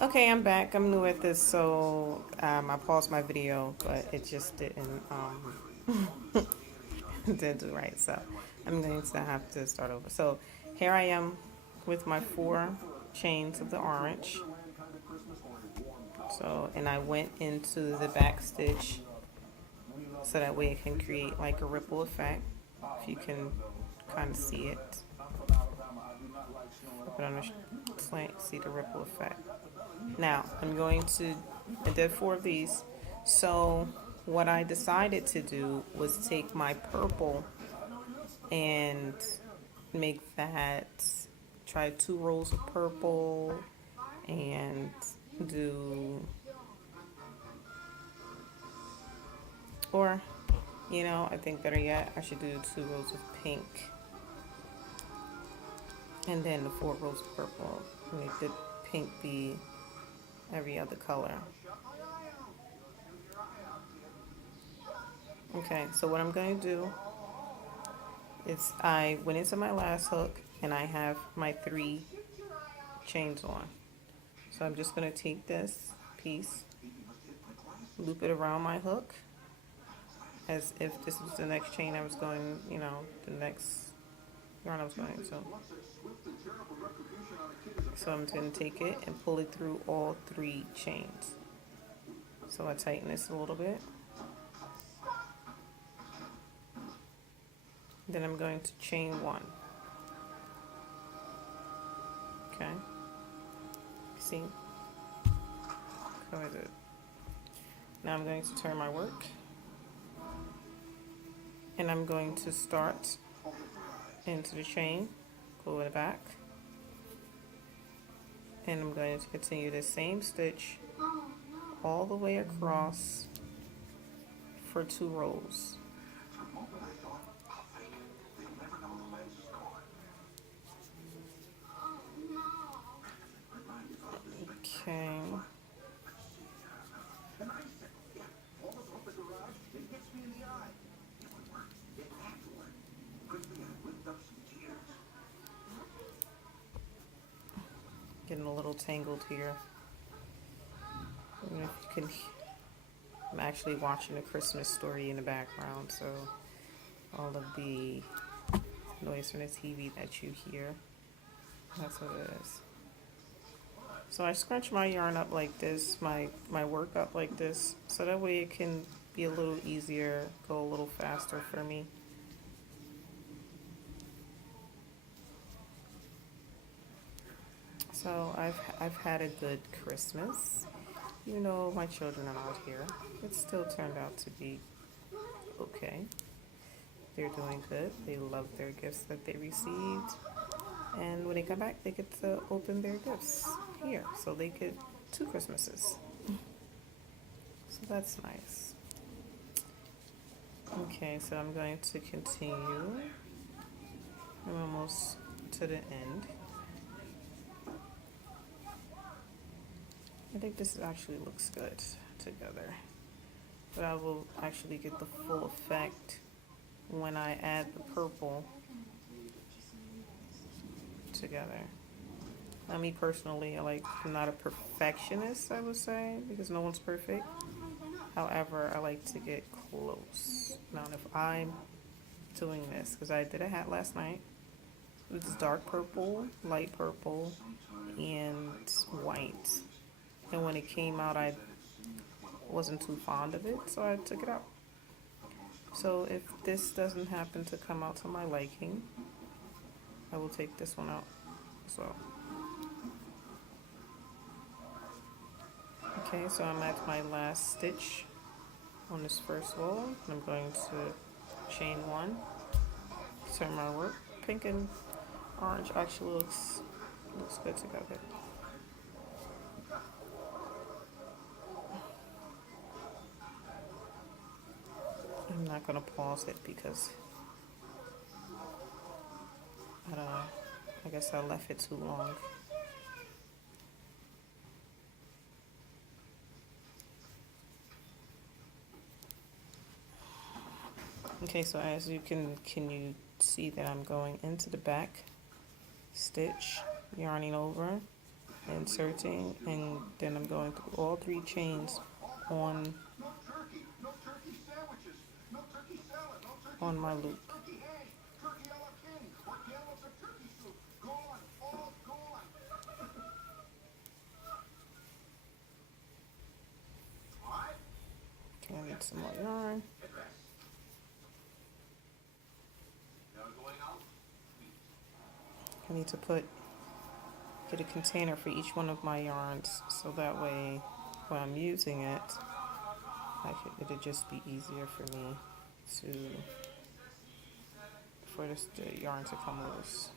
Okay, I'm back. I'm new at this, so I paused my video, but it just didn't didn't do right. So I'm going to have to start over. So here I am with my 4 chains of the orange. So and I went into the back stitch so that way it can create like a ripple effect. If you can kind of see it, but on the slant, see the ripple effect. Now I'm going to, I did 4 of these. So what I decided to do was take my purple and make that, try 2 rows of purple and do, or, I think better yet, I should do 2 rows of pink and then the 4 rows of purple. Make the pink be every other color. Okay, so what I'm going to do is I went into my last hook and I have my 3 chains on. So I'm just going to take this piece, loop it around my hook as if this was the next chain I was going, the next yarn I was going to. So I'm going to take it and pull it through all 3 chains. So I tighten this a little bit. Then I'm going to chain 1. Okay. See? How is it? Now I'm going to turn my work. And I'm going to start into the chain, pull it back. And I'm going to continue the same stitch all the way across for 2 rows. Okay. Getting a little tangled here. And if you can, I'm actually watching a Christmas story in the background, so all of the noise from the TV that you hear, that's what it is. So I scrunch my yarn up like this, my work up like this, so that way it can be a little easier, go a little faster for me. So I've had a good Christmas. Even though my children are not here, it still turned out to be okay. They're doing good. They love their gifts that they received. And when they come back, they get to open their gifts here. So they get 2 Christmases. So that's nice. Okay, so I'm going to continue. I'm almost to the end. I think this actually looks good together. But I will actually get the full effect when I add the purple together. Now, me personally, I'm not a perfectionist, I would say, because no one's perfect. However, I like to get close. Now, if I'm doing this, because I did a hat last night, it was dark purple, light purple, and white. And when it came out, I wasn't too fond of it, so I took it out. So if this doesn't happen to come out to my liking, I will take this one out as well. Okay, so I'm at my last stitch on this first row. I'm going to chain 1, turn my work. Pink and orange actually looks good together. I'm not going to pause it because I don't know. I guess I left it too long. Okay, so as you can you see that I'm going into the back stitch, yarning over, inserting, and then I'm going through all 3 chains on my loop. Okay, I need some more yarn. I need to get a container for each one of my yarns, so that way when I'm using it, it'll just be easier for me for the yarn to come loose.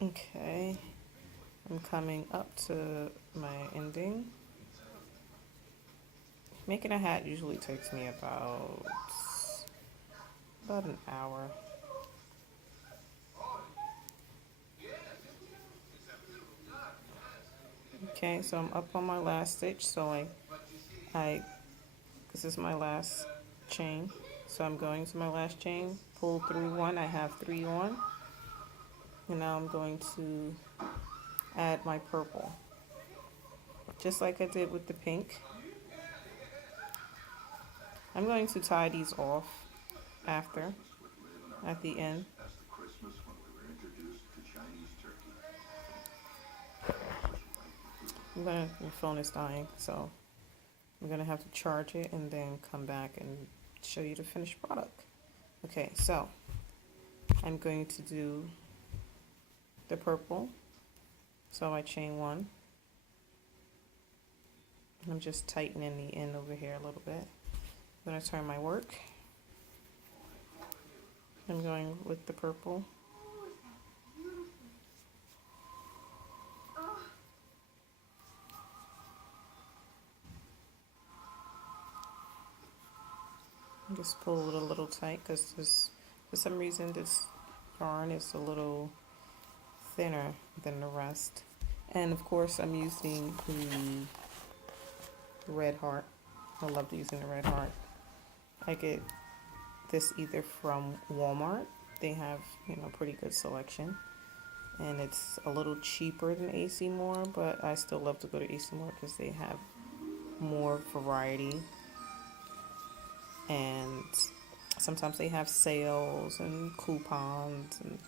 Okay, I'm coming up to my ending. Making a hat usually takes me about an hour. Okay, so I'm up on my last stitch, so this is my last chain, so I'm going to my last chain, pull through one, I have 3 on, and now I'm going to add my purple, just like I did with the pink. I'm going to tie these off at the end. My phone is dying, so I'm gonna have to charge it and then come back and show you the finished product. Okay, so I'm going to do the purple. So I chain 1. And I'm just tightening the end over here a little bit. I'm gonna turn my work. I'm going with the purple. Just pull it a little tight because for some reason this yarn is a little thinner than the rest. And of course I'm using the red heart. I love using the red heart. I get this either from Walmart. They have, pretty good selection. And it's a little cheaper than AC Moore, but I still love to go to AC Moore because they have more variety. And sometimes they have sales and coupons. And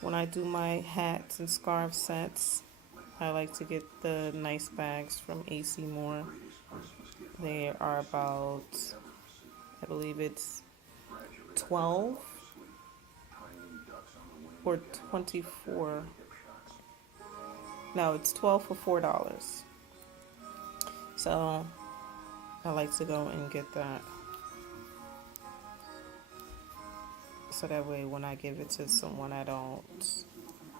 when I do my hats and scarf sets, I like to get the nice bags from AC Moore. They are about, I believe it's 12 or 24. No, it's 12 for $4. So I like to go and get that, so that way when I give it to someone, I don't,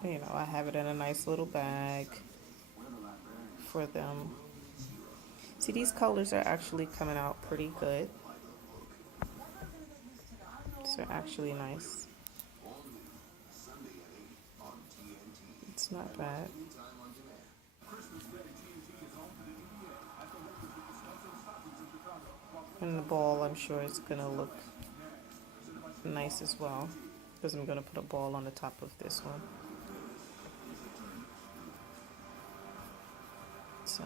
I have it in a nice little bag for them. See, these colors are actually coming out pretty good. They're actually nice. It's not bad. And the ball, I'm sure it's gonna look nice as well, because I'm gonna put a ball on the top of this one. So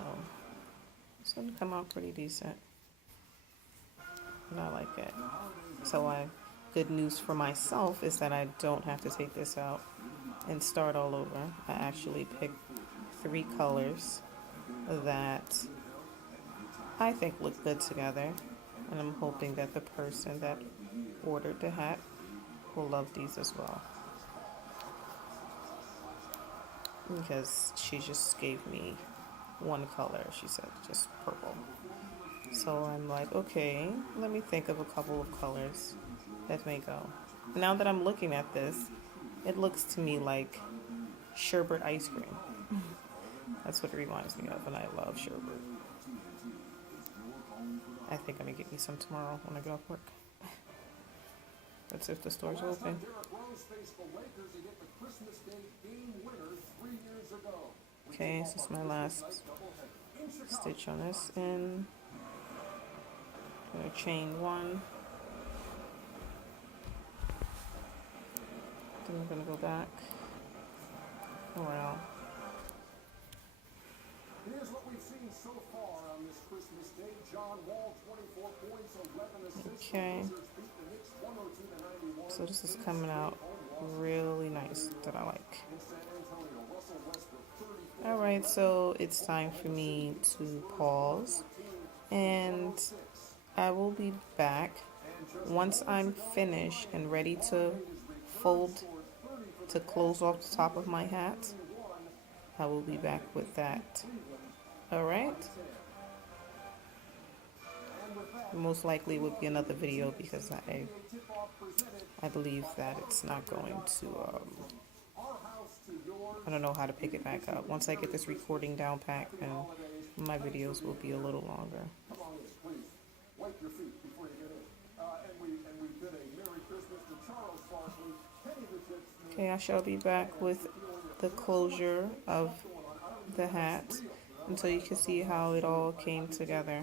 it's gonna come out pretty decent, and I like it. So good news for myself is that I don't have to take this out and start all over. I actually picked 3 colors that I think look good together, and I'm hoping that the person that ordered the hat will love these as well. because she just gave me one color. She said just purple. So I'm like, okay, let me think of a couple of colors that may go. Now that I'm looking at this, it looks to me like sherbet ice cream. That's what it reminds me of, and I love sherbet. I think I'm gonna get me some tomorrow when I get off work. That's if the store's open. Okay, this is my last stitch on this end. Gonna chain one. Then we're gonna go back around. Here's what we've seen so far on this Christmas Day. John Wall, 24 points, 11 assists. Okay. So this is coming out really nice that I like. Alright, so it's time for me to pause, and I will be back once I'm finished and ready to fold to close off the top of my hat. I will be back with that. Alright? Most likely would be another video because I believe that it's not going to I don't know how to pick it back up. Once I get this recording down pat, then my videos will be a little longer. Okay, I shall be back with the closure of the hat until you can see how it all came together.